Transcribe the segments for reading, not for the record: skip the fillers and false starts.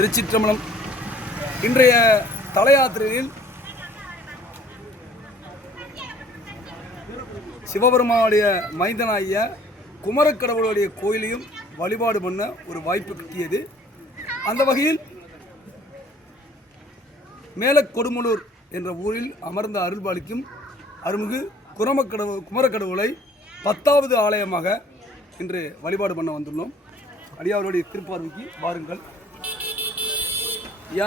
திருச்சிற்றம்பலம். இன்றைய தல யாத்திரையில் சிவபெருமானுடைய மைந்தனாகிய குமரக்கடவுளுடைய கோயிலையும் வழிபாடு பண்ண ஒரு வாய்ப்பு கிட்டியது. அந்த வகையில் மேலக்கொடுமலூர் என்ற ஊரில் அமர்ந்த அருள்பாலிக்கும் அருள்மிகு குமரக்கடவுளை 10வது ஆலயமாக இன்று வழிபாடு பண்ண வந்துள்ளோம். அடியாருடைய திருப்பார்வைக்கு வாருங்கள். ஐயா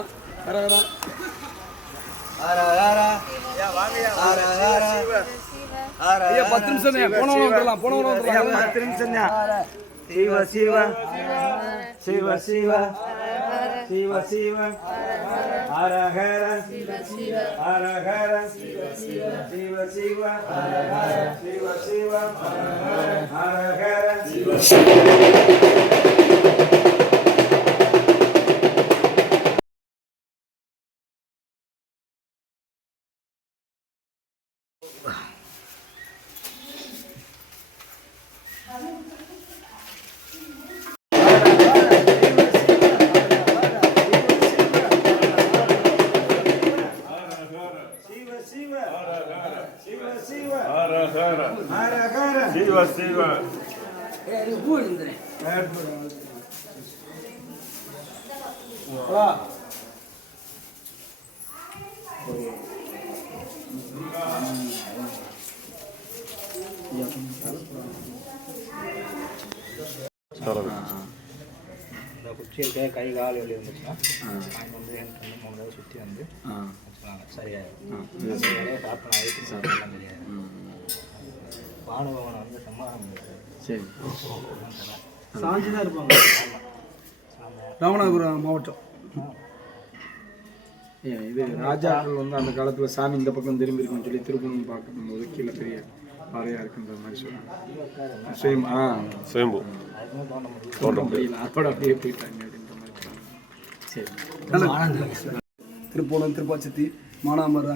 ஐயா 10 நிமிஷம் போனவங்க வந்துடலாம். 10 நிமிஷம். சிவ சிவ சிவ சிவ சிவ சிவ ஹர ஹர சிவ சிவ ஹர ஹர சிவ சிவ சிவ சிவ ஹர ஹர சிவ சிவ ஹர ஹர சிவ சிவ. இந்த குச்சியை கை கால் வெளியே இருந்துச்சுன்னா நாங்கள் வந்து என் கண்ணு 3 தடவை சுற்றி வந்து சரியாயிடும். சாப்பிடலாம் தெரியாது. பானுபவனை வந்து சமாதானம் சரி சாஞ்சி தான் இருப்பாங்க. ராமநாதபுரம் மாவட்டம். இது ராஜாக்கள் வந்து அந்த காலத்தில் சாமி இந்த பக்கம் திரும்பி இருக்குன்னு சொல்லி திருப்பணம் பார்க்கும்போது கீழே பெரிய பாறையாக இருக்குன்ற மாதிரி சொல்லுவாங்க. சுயம்பு தோன்ற முடியல அப்பட அப்படியே போயிட்டாங்க அப்படின்ற மாதிரி. சரி திருப்போணம், திருப்பாச்சத்தி, மானாமரை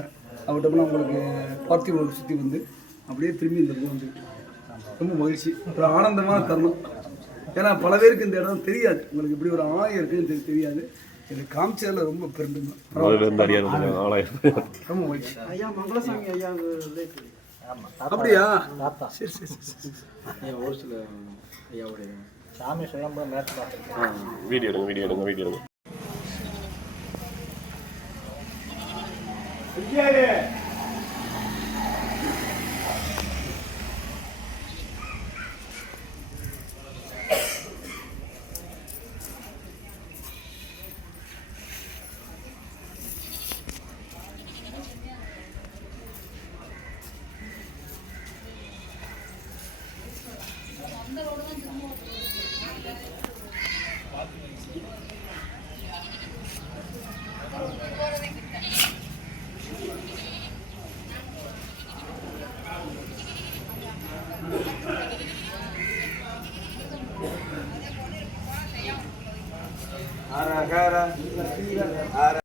அவட்டப்பெல்லாம் உங்களுக்கு பார்த்திபனை சுற்றி வந்து அப்படியே திரும்பி இந்த பக்கம் வந்து ரொம்ப மகிழ்ச்சி, ஒரு ஆனந்தமான தருணம். ஏன்னா பல பேருக்கு இந்த இடம் தெரியாது. உங்களுக்கு இப்படி ஒரு ஆலயம் இருக்குன்னு தெரியாது. இது காமிச்சதில் ரொம்ப பெருமை. ரொம்ப மகிழ்ச்சி. ஐயா மங்களசாமி ஐயா அப்படியா? சரி சரி சரி. ஐயா ஒரு சில ஐயாவுடைய சாமி சொல்லும்போது மேற்கு வீடியோ எடுங்க. ஹர ஹர ஹர